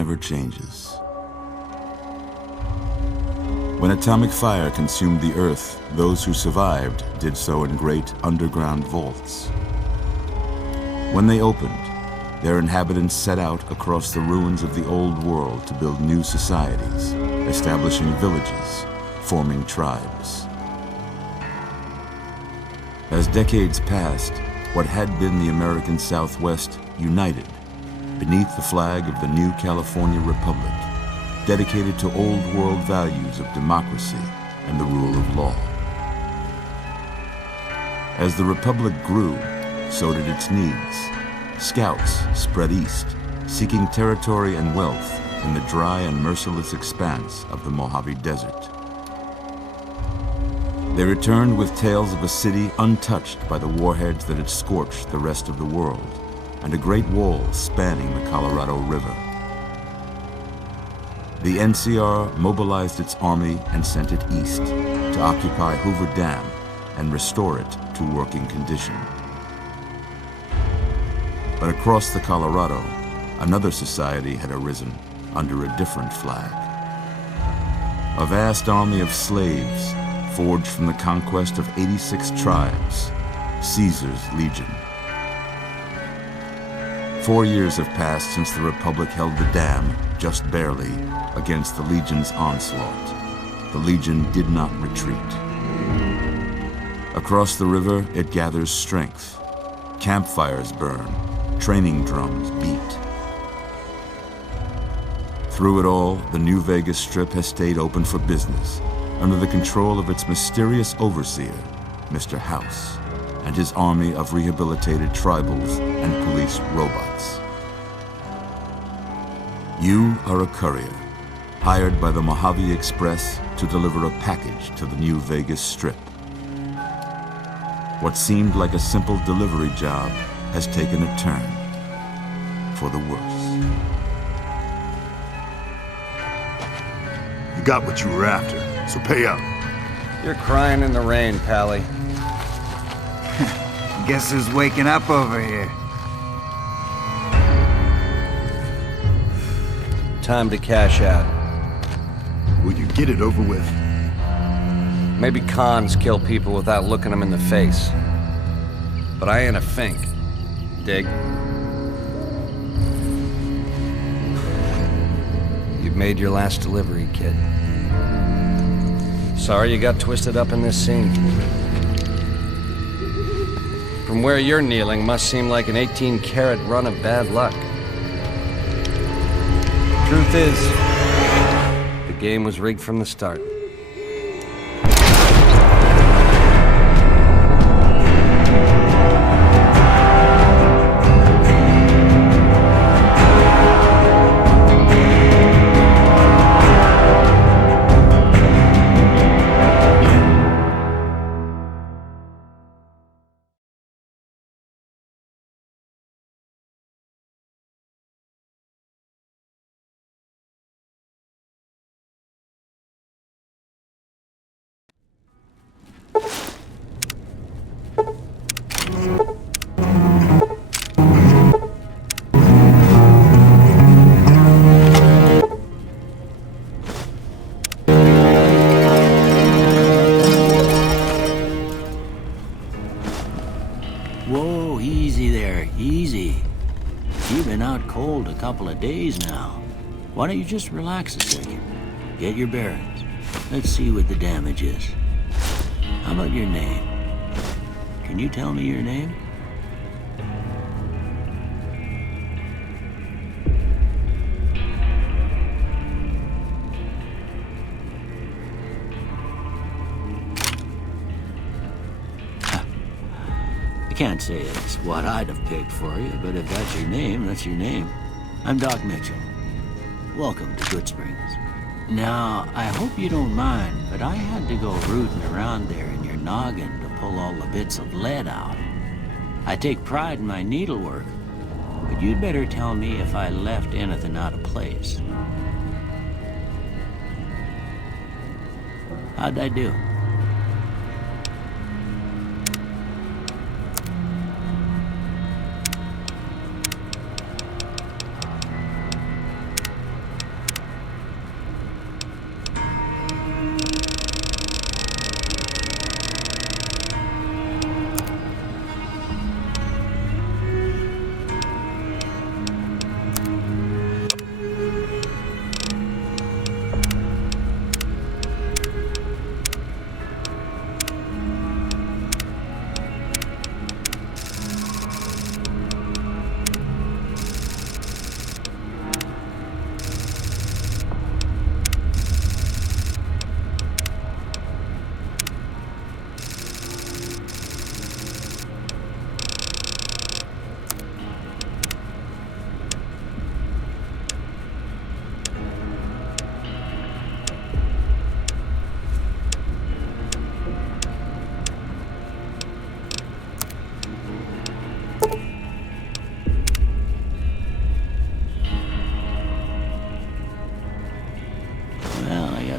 never changes. When atomic fire consumed the Earth, those who survived did so in great underground vaults. When they opened, their inhabitants set out across the ruins of the old world to build new societies, establishing villages, forming tribes. As decades passed, what had been the American Southwest united beneath the flag of the new California Republic, dedicated to old world values of democracy and the rule of law. As the Republic grew, so did its needs. Scouts spread east, seeking territory and wealth in the dry and merciless expanse of the Mojave Desert. They returned with tales of a city untouched by the warheads that had scorched the rest of the world, and a great wall spanning the Colorado River. The NCR mobilized its army and sent it east to occupy Hoover Dam and restore it to working condition. But across the Colorado, another society had arisen under a different flag. A vast army of slaves forged from the conquest of 86 tribes, Caesar's Legion. 4 years have passed since the Republic held the dam, just barely, against the Legion's onslaught. The Legion did not retreat. Across the river, it gathers strength. Campfires burn, training drums beat. Through it all, the New Vegas Strip has stayed open for business, under the control of its mysterious overseer, Mr. House, and his army of rehabilitated tribals and police robots. You are a courier, hired by the Mojave Express to deliver a package to the New Vegas Strip. What seemed like a simple delivery job has taken a turn for the worse. You got what you were after, so pay up. You're crying in the rain, Pally. Guess who's waking up over here? Time to cash out. Will you get it over with? Maybe cons kill people without looking them in the face. But I ain't a fink. Dig? You've made your last delivery, kid. Sorry you got twisted up in this scene. From where you're kneeling must seem like an 18-carat run of bad luck. Truth is, the game was rigged from the start. Whoa, easy there, easy. You've been out cold a couple of days now. Why don't you just relax a second? Get your bearings. Let's see what the damage is. How about your name? Can you tell me your name? I can't say it's what I'd have picked for you, but if that's your name, that's your name. I'm Doc Mitchell. Welcome to Goodsprings. Now, I hope you don't mind, but I had to go rooting around there in your noggin to pull all the bits of lead out. I take pride in my needlework, but you'd better tell me if I left anything out of place. How'd I do?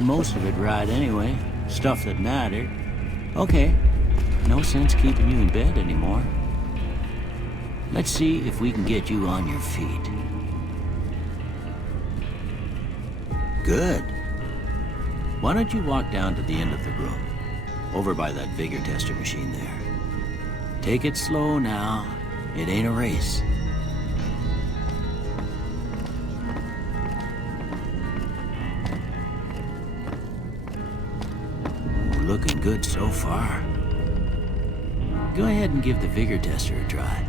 got most of it right anyway. Stuff that mattered. Okay, no sense keeping you in bed anymore. Let's see if we can get you on your feet. Good. Why don't you walk down to the end of the room, over by that vigor tester machine there. Take it slow now. It ain't a race. Looking good so far. Go ahead and give the vigor tester a try.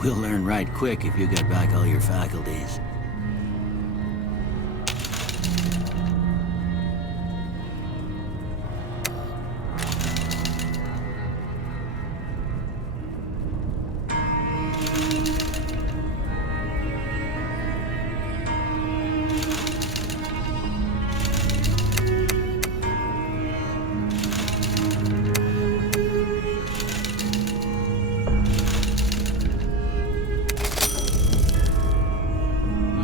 We'll learn right quick if you get back all your faculties.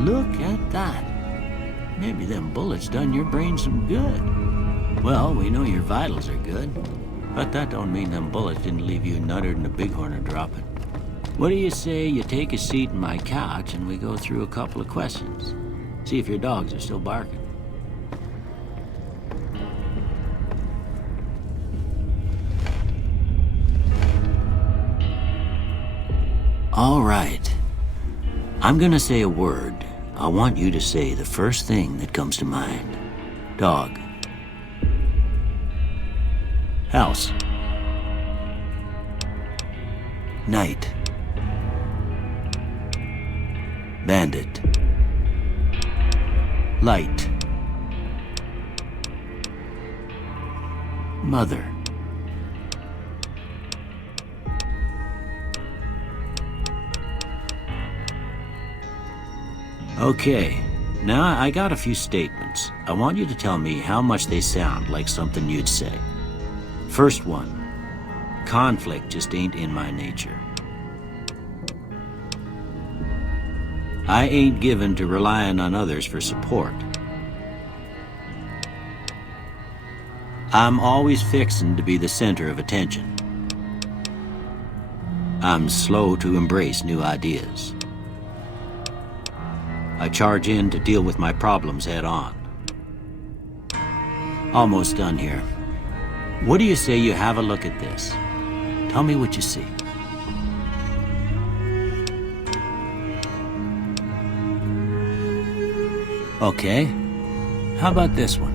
Look at that. Maybe them bullets done your brain some good. Well, we know your vitals are good, but that don't mean them bullets didn't leave you nuttered and a bighorn are dropping. What do you say you take a seat in my couch and we go through a couple of questions? See if your dogs are still barking. All right. I'm gonna say a word. I want you to say the first thing that comes to mind. Dog. House. Night. Bandit. Light. Mother. Okay, now I got a few statements. I want you to tell me how much they sound like something you'd say. First one, conflict just ain't in my nature. I ain't given to relying on others for support. I'm always fixin' to be the center of attention. I'm slow to embrace new ideas. I charge in to deal with my problems head on. Almost done here. What do you say you have a look at this? Tell me what you see. Okay. How about this one?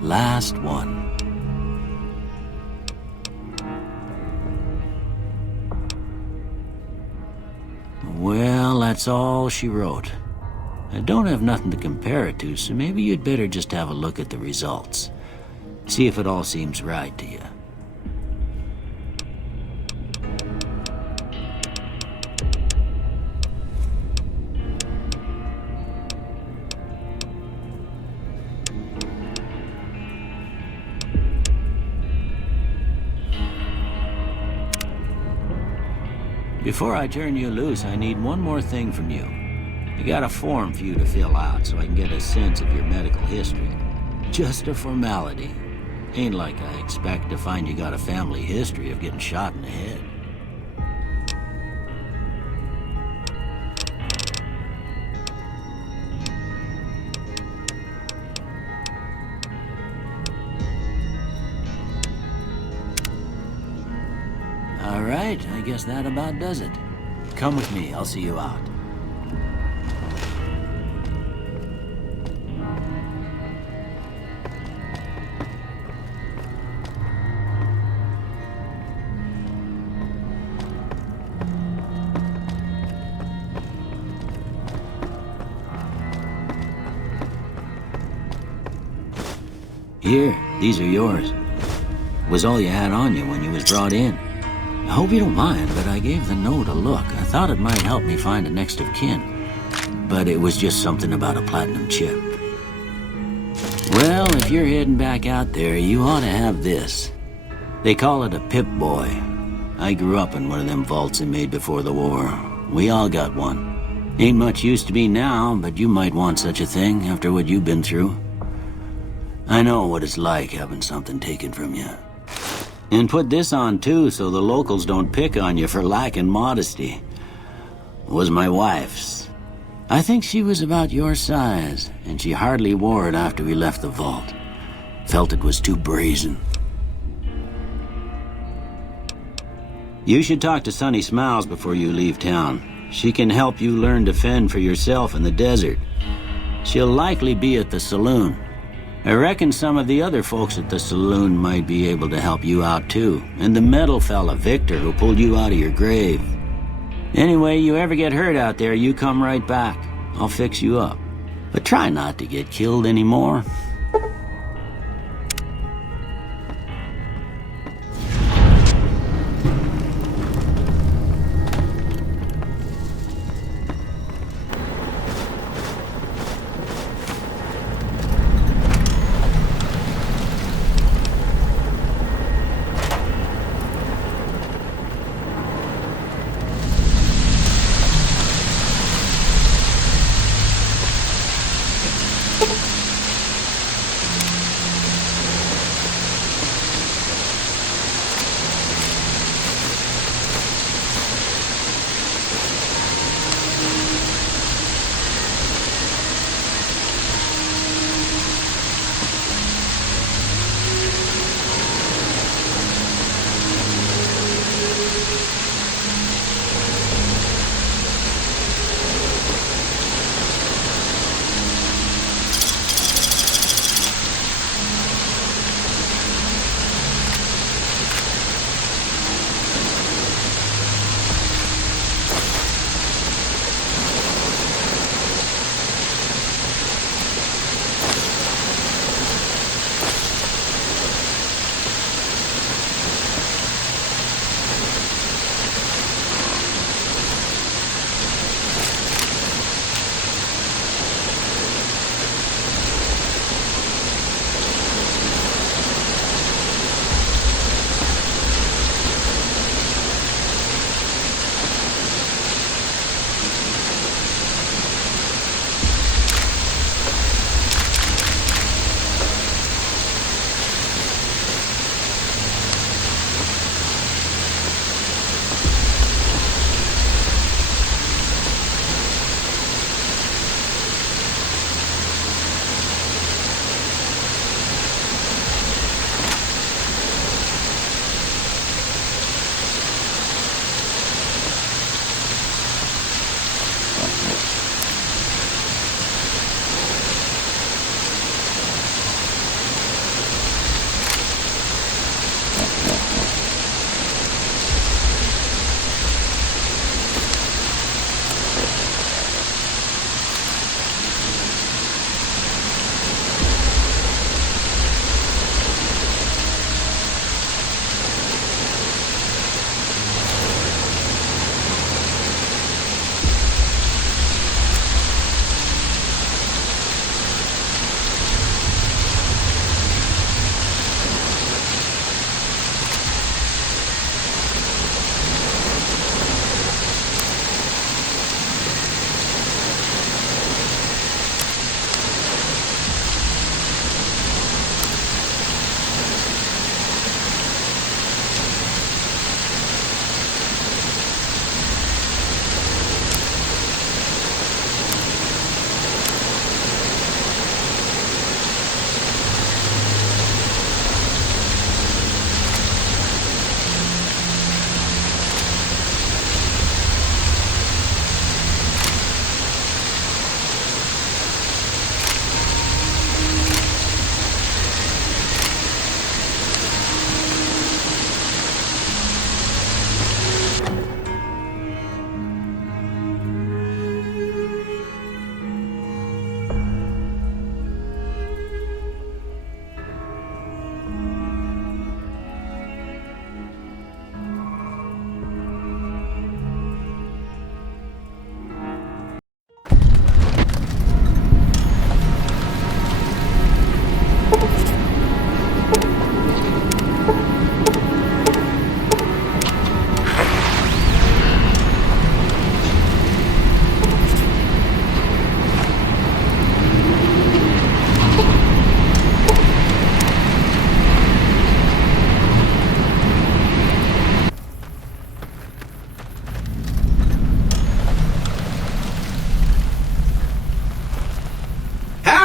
Last one. Well, that's all she wrote. I don't have nothing to compare it to, so maybe you'd better just have a look at the results. See if it all seems right to you. Before I turn you loose, I need one more thing from you. I got a form for you to fill out so I can get a sense of your medical history. Just a formality. Ain't like I expect to find you got a family history of getting shot in the head. All right, I guess that about does it. Come with me, I'll see you out. Here, these are yours. Was all you had on you when you was brought in. I hope you don't mind, but I gave the note a look. I thought it might help me find a next of kin. But it was just something about a platinum chip. Well, if you're heading back out there, you ought to have this. They call it a Pip-Boy. I grew up in one of them vaults they made before the war. We all got one. Ain't much use to me now, but you might want such a thing after what you've been through. I know what it's like having something taken from you. And put this on too, so the locals don't pick on you for lacking modesty. It was my wife's. I think she was about your size, and she hardly wore it after we left the vault. Felt it was too brazen. You should talk to Sunny Smiles before you leave town. She can help you learn to fend for yourself in the desert. She'll likely be at the saloon. I reckon some of the other folks at the saloon might be able to help you out too, and the metal fella, Victor, who pulled you out of your grave. Anyway, you ever get hurt out there, you come right back. I'll fix you up. But try not to get killed anymore.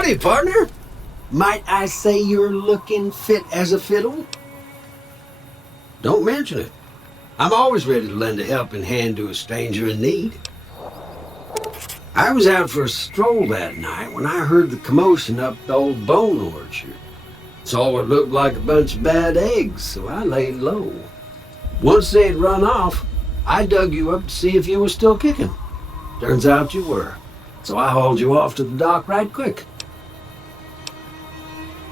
Howdy, partner. Might I say you're looking fit as a fiddle? Don't mention it. I'm always ready to lend a helping hand to a stranger in need. I was out for a stroll that night when I heard the commotion up the old bone orchard. Saw what looked like a bunch of bad eggs, so I laid low. Once they had run off, I dug you up to see if you were still kicking. Turns out you were, so I hauled you off to the dock right quick.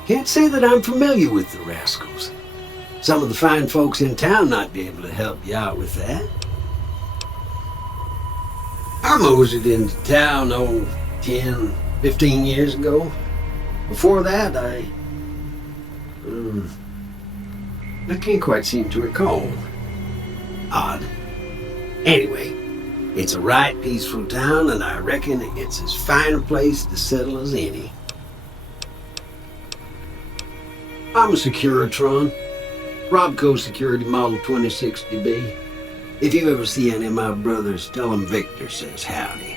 Can't say that I'm familiar with the rascals. Some of the fine folks in town might be able to help you out with that. I moseyed into town, 10, 15 years ago. Before that, I can't quite seem to recall. Odd. Anyway, it's a right peaceful town, and I reckon it's as fine a place to settle as any. I'm a Securitron. Robco Security Model 2060B. If you ever see any of my brothers, tell them Victor says howdy.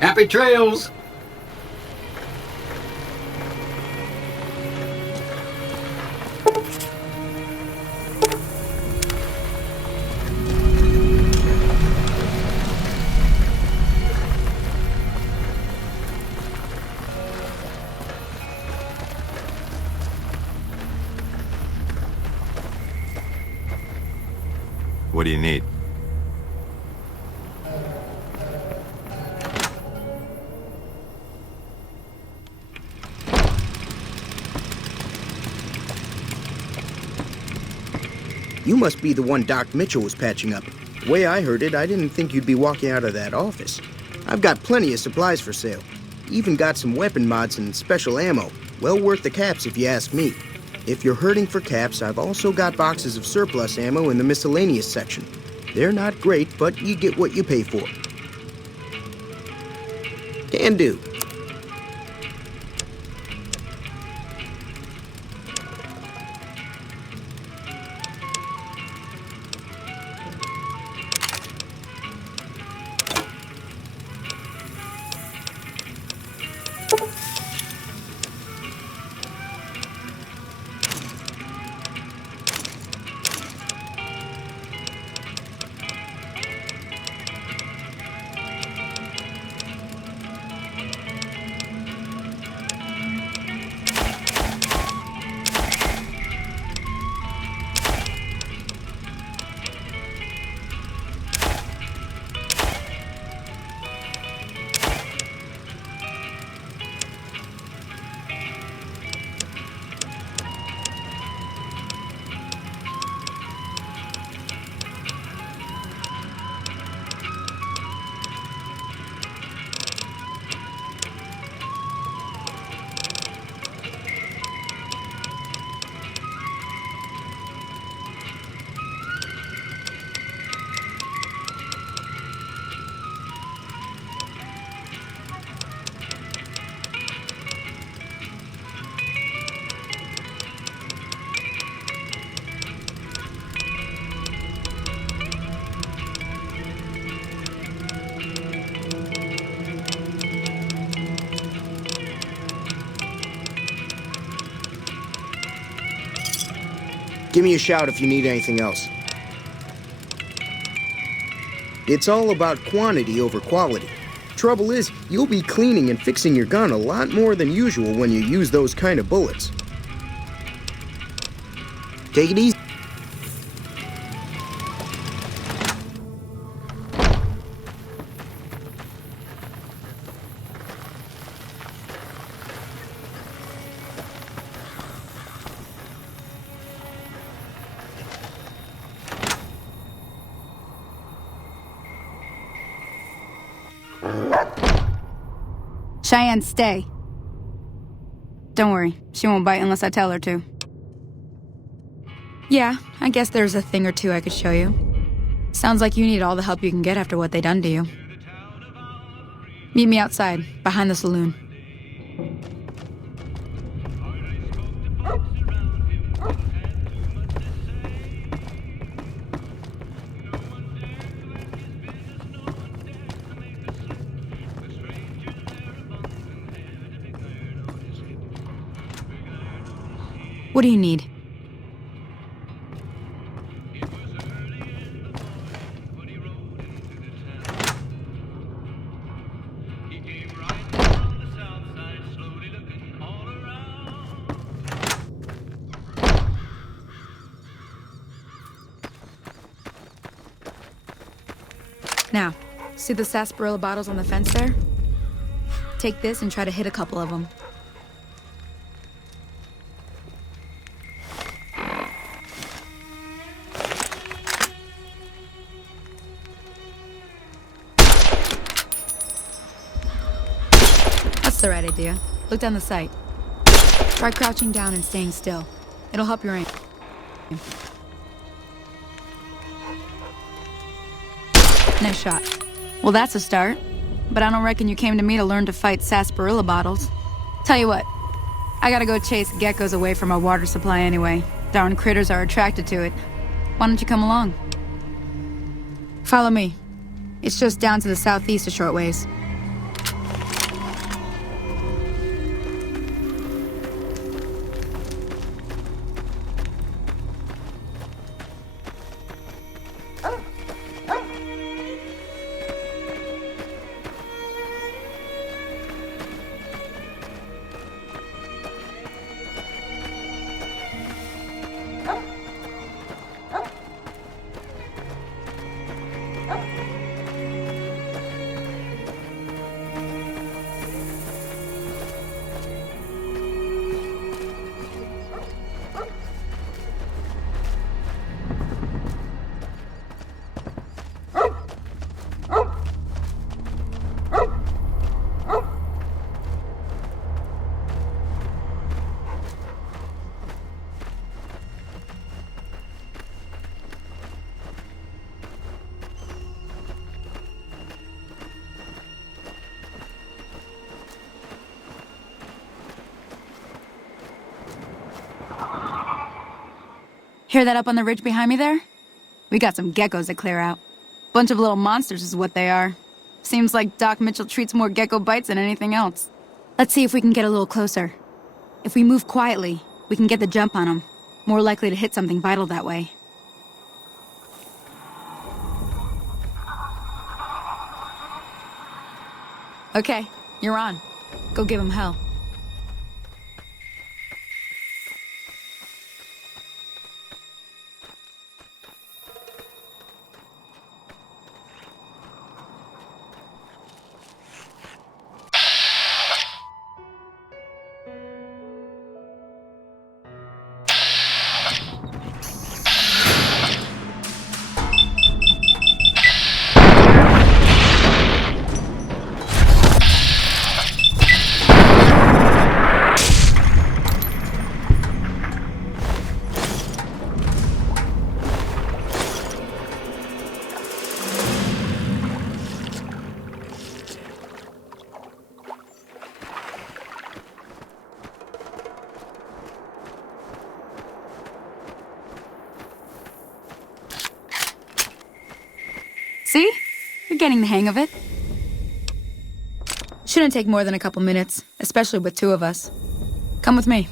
Happy trails! What do you need? You must be the one Doc Mitchell was patching up. The way I heard it, I didn't think you'd be walking out of that office. I've got plenty of supplies for sale. Even got some weapon mods and special ammo. Well worth the caps if you ask me. If you're hurting for caps, I've also got boxes of surplus ammo in the miscellaneous section. They're not great, but you get what you pay for. Can do. Give me a shout if you need anything else. It's all about quantity over quality. Trouble is, you'll be cleaning and fixing your gun a lot more than usual when you use those kind of bullets. Take it easy. Cheyenne, stay. Don't worry, she won't bite unless I tell her to. Yeah, I guess there's a thing or two I could show you. Sounds like you need all the help you can get after what they done to you. Meet me outside, behind the saloon. What do you need? Now, see the sarsaparilla bottles on the fence there? Take this and try to hit a couple of them. That's the right idea. Look down the sight. Try crouching down and staying still. It'll help your aim. Nice shot. Well, that's a start. But I don't reckon you came to me to learn to fight sarsaparilla bottles. Tell you what, I gotta go chase geckos away from our water supply anyway. Darn critters are attracted to it. Why don't you come along? Follow me. It's just down to the southeast a short ways. Hear that up on the ridge behind me there? We got some geckos to clear out. Bunch of little monsters is what they are. Seems like Doc Mitchell treats more gecko bites than anything else. Let's see if we can get a little closer. If we move quietly, we can get the jump on them. More likely to hit something vital that way. Okay, you're on. Go give them hell. See? You're getting the hang of it. Shouldn't take more than a couple minutes, especially with two of us. Come with me.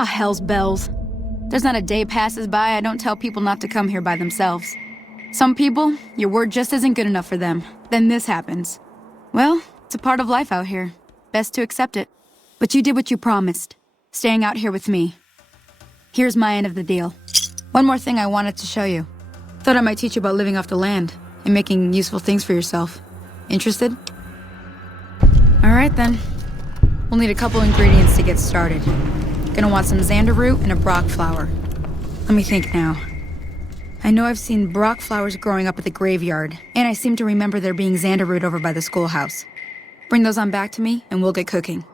Ah, hell's bells. There's not a day passes by I don't tell people not to come here by themselves. Some people, your word just isn't good enough for them. Then this happens. Well, it's a part of life out here. Best to accept it. But you did what you promised, staying out here with me. Here's my end of the deal. One more thing I wanted to show you. Thought I might teach you about living off the land and making useful things for yourself. Interested? All right then. We'll need a couple ingredients to get started. Gonna want some xander root and a brock flower. Let me think now. I know I've seen brock flowers growing up at the graveyard, and I seem to remember there being xander root over by the schoolhouse. Bring those on back to me, and we'll get cooking.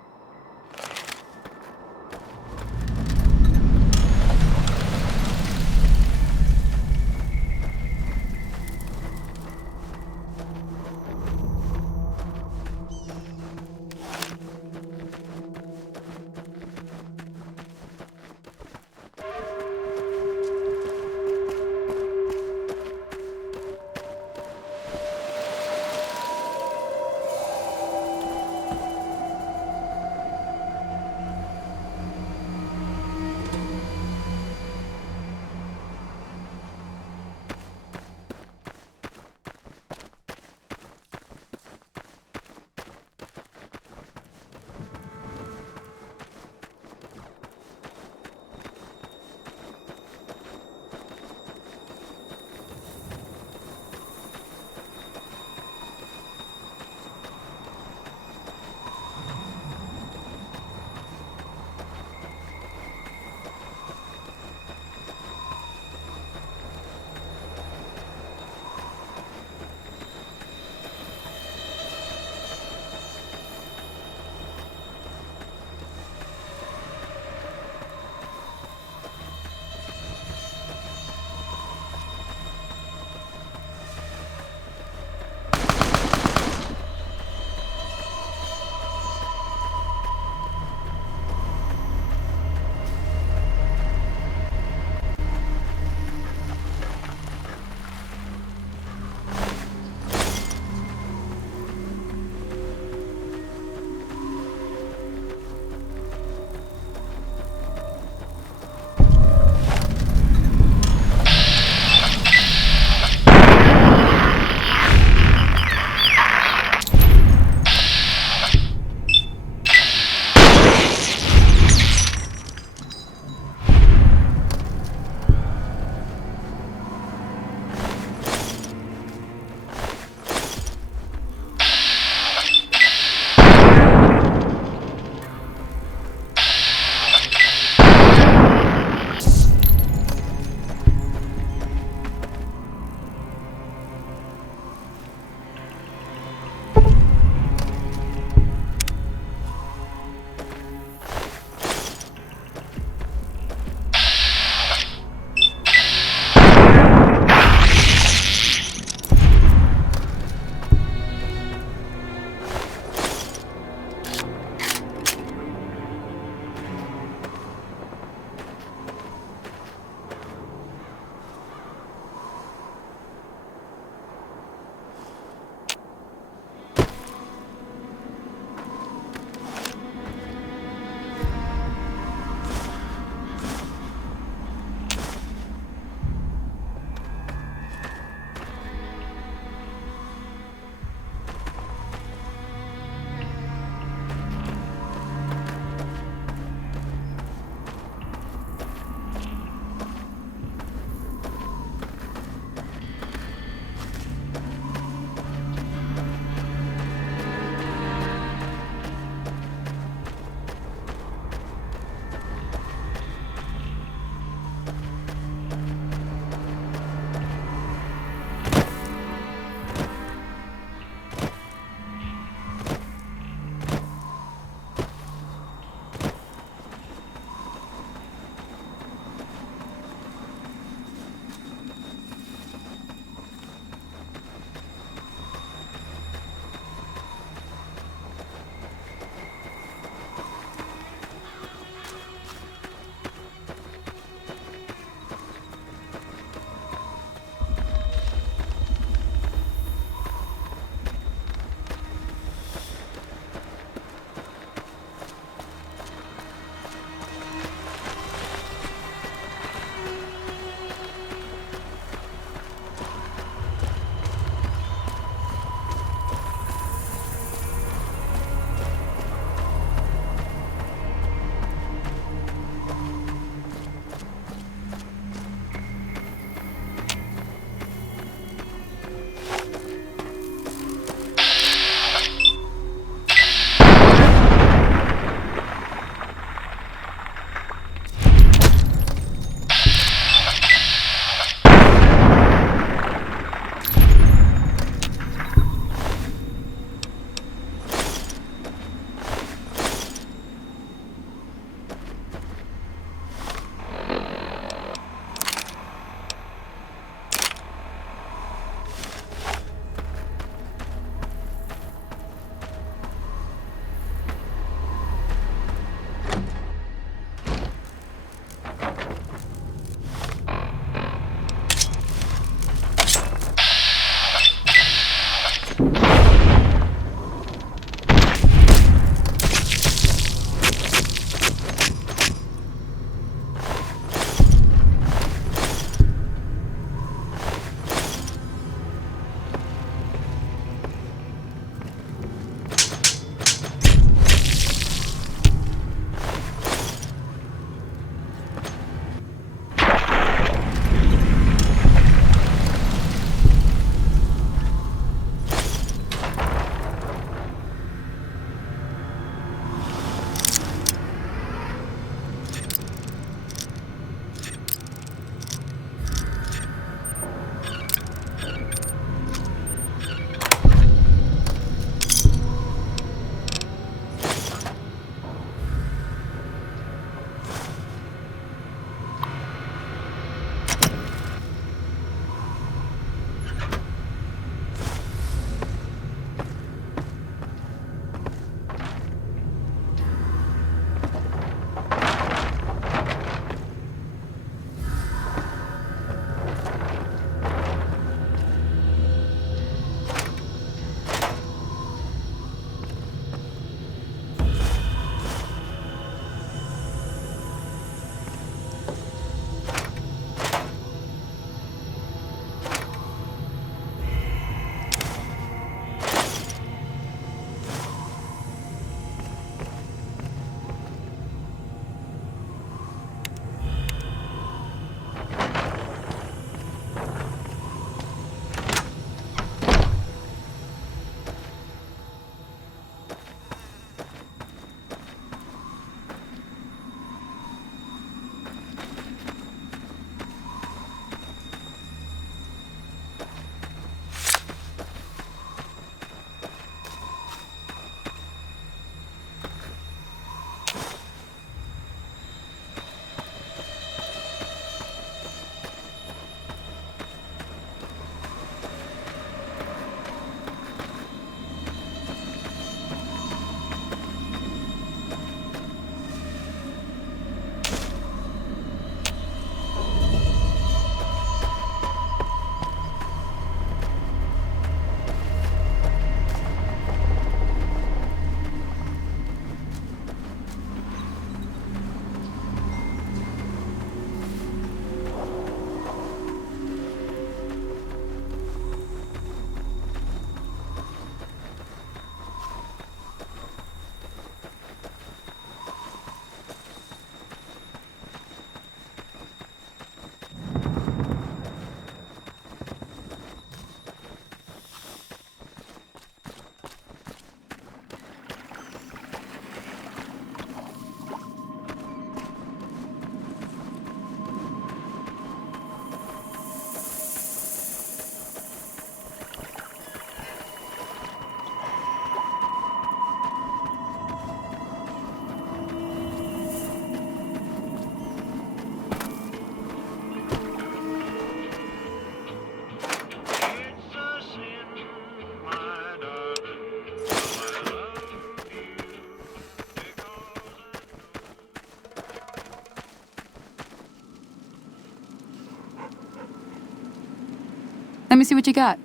me see what you got.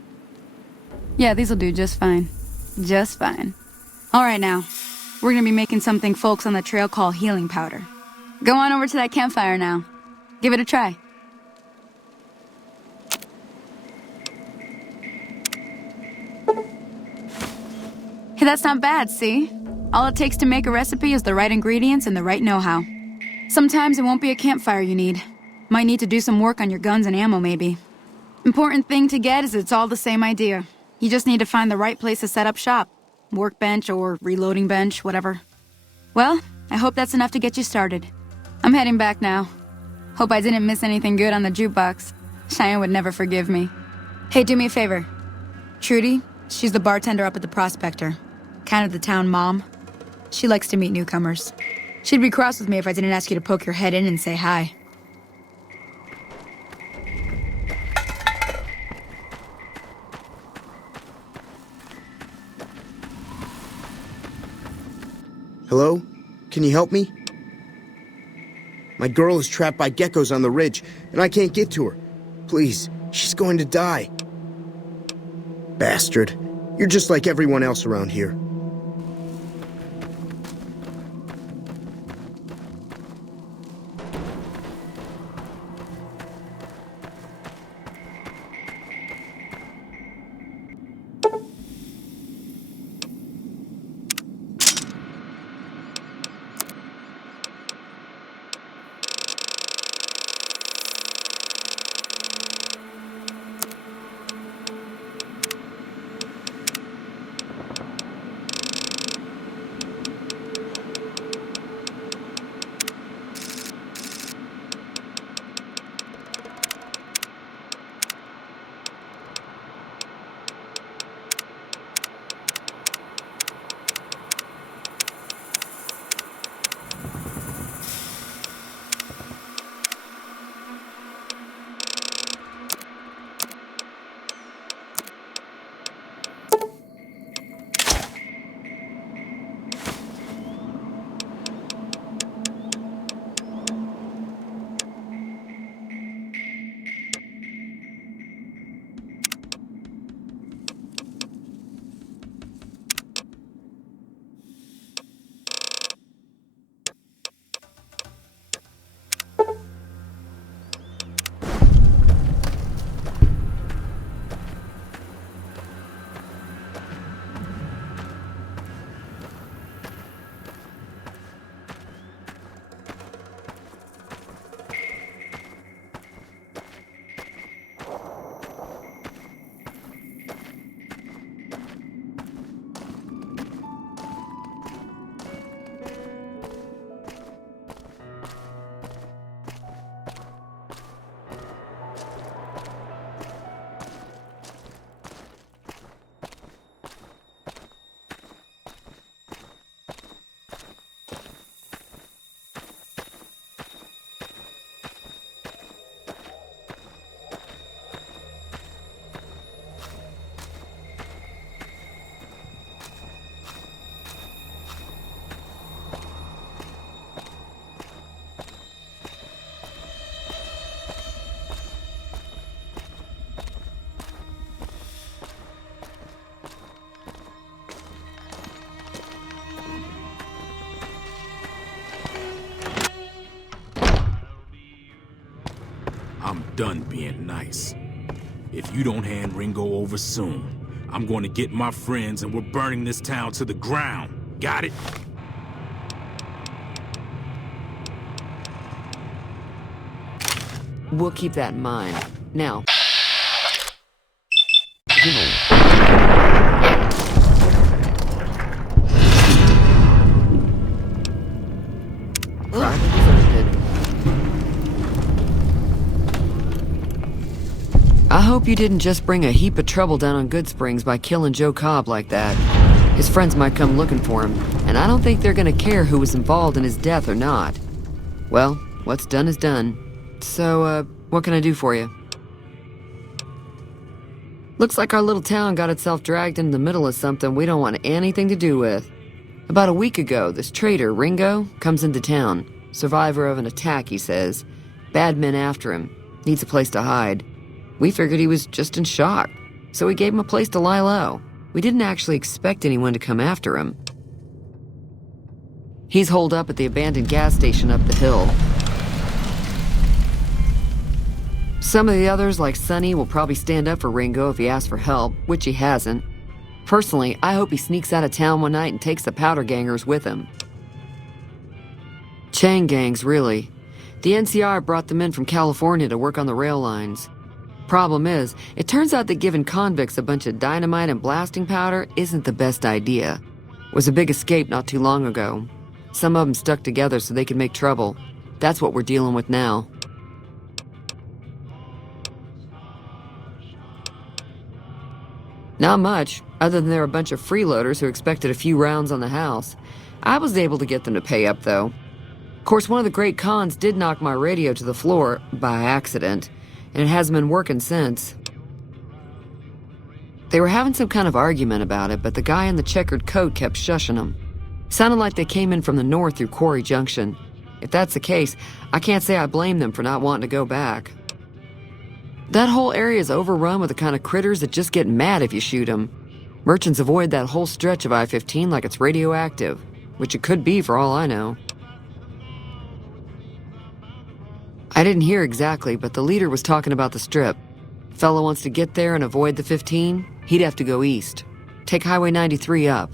Yeah, these'll do just fine. Just fine. All right, now. We're gonna be making something folks on the trail call healing powder. Go on over to that campfire now. Give it a try. Hey, that's not bad, see? All it takes to make a recipe is the right ingredients and the right know-how. Sometimes it won't be a campfire you need. Might need to do some work on your guns and ammo, maybe. Important thing to get is it's all the same idea. You just need to find the right place to set up shop. Workbench or reloading bench, whatever. Well, I hope that's enough to get you started. I'm heading back now. Hope I didn't miss anything good on the jukebox. Cheyenne would never forgive me. Hey, do me a favor. Trudy, she's the bartender up at the Prospector. Kind of the town mom. She likes to meet newcomers. She'd be cross with me if I didn't ask you to poke your head in and say hi. Hello? Can you help me? My girl is trapped by geckos on the ridge, and I can't get to her. Please, she's going to die. Bastard. You're just like everyone else around here. I'm done being nice. If you don't hand Ringo over soon, I'm going to get my friends and we're burning this town to the ground. Got it? We'll keep that in mind. Now... I hope you didn't just bring a heap of trouble down on Goodsprings by killing Joe Cobb like that. His friends might come looking for him, and I don't think they're gonna care who was involved in his death or not. Well, what's done is done. So, what can I do for you? Looks like our little town got itself dragged into the middle of something we don't want anything to do with. About a week ago, this traitor, Ringo, comes into town. Survivor of an attack, he says. Bad men after him. Needs a place to hide. We figured he was just in shock, so we gave him a place to lie low. We didn't actually expect anyone to come after him. He's holed up at the abandoned gas station up the hill. Some of the others, like Sonny, will probably stand up for Ringo if he asks for help, which he hasn't. Personally, I hope he sneaks out of town one night and takes the powder gangers with him. Chain gangs, really. The NCR brought them in from California to work on the rail lines. Problem is, it turns out that giving convicts a bunch of dynamite and blasting powder isn't the best idea. It was a big escape not too long ago. Some of them stuck together so they could make trouble. That's what we're dealing with now. Not much, other than they're a bunch of freeloaders who expected a few rounds on the house. I was able to get them to pay up, though. Of course, one of the great cons did knock my radio to the floor, by accident, and it hasn't been working since. They were having some kind of argument about it, but the guy in the checkered coat kept shushing them. Sounded like they came in from the north through Quarry Junction. If that's the case, I can't say I blame them for not wanting to go back. That whole area is overrun with the kind of critters that just get mad if you shoot them. Merchants avoid that whole stretch of I-15 like it's radioactive, which it could be for all I know. I didn't hear exactly, but the leader was talking about the strip. Fellow wants to get there and avoid the 15, he'd have to go east. Take Highway 93 up.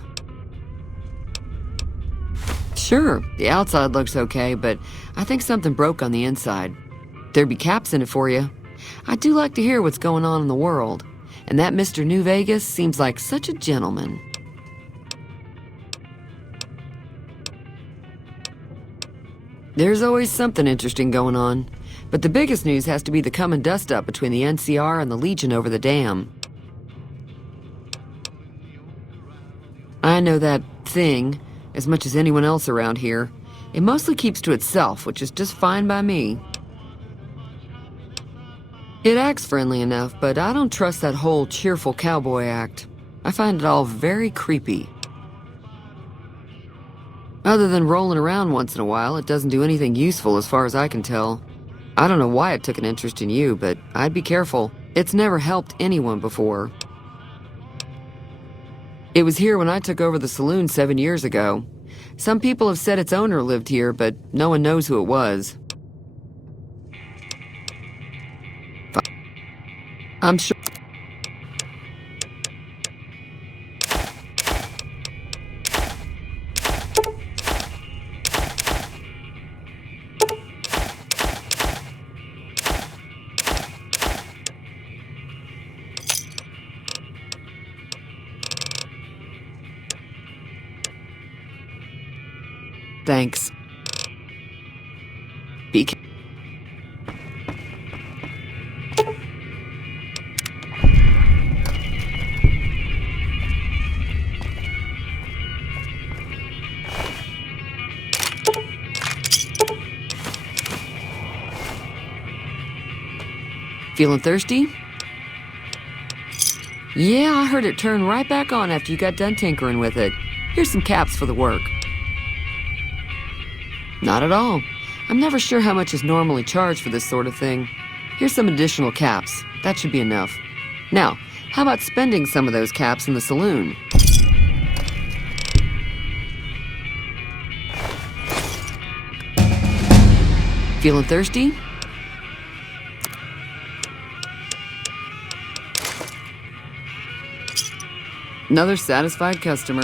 Sure, the outside looks okay, but I think something broke on the inside. There'd be caps in it for you. I do like to hear what's going on in the world, and that Mr. New Vegas seems like such a gentleman. There's always something interesting going on, but the biggest news has to be the coming dust-up between the NCR and the Legion over the dam. I know that thing as much as anyone else around here. It mostly keeps to itself, which is just fine by me. It acts friendly enough, but I don't trust that whole cheerful cowboy act. I find it all very creepy. Other than rolling around once in a while, it doesn't do anything useful as far as I can tell. I don't know why it took an interest in you, but I'd be careful. It's never helped anyone before. It was here when I took over the saloon 7 years ago. Some people have said its owner lived here, but no one knows who it was. I'm sure. Thanks. Be careful. Feeling thirsty? Yeah, I heard it turn right back on after you got done tinkering with it. Here's some caps for the work. Not at all. I'm never sure how much is normally charged for this sort of thing. Here's some additional caps. That should be enough. Now, how about spending some of those caps in the saloon? Feeling thirsty? Another satisfied customer.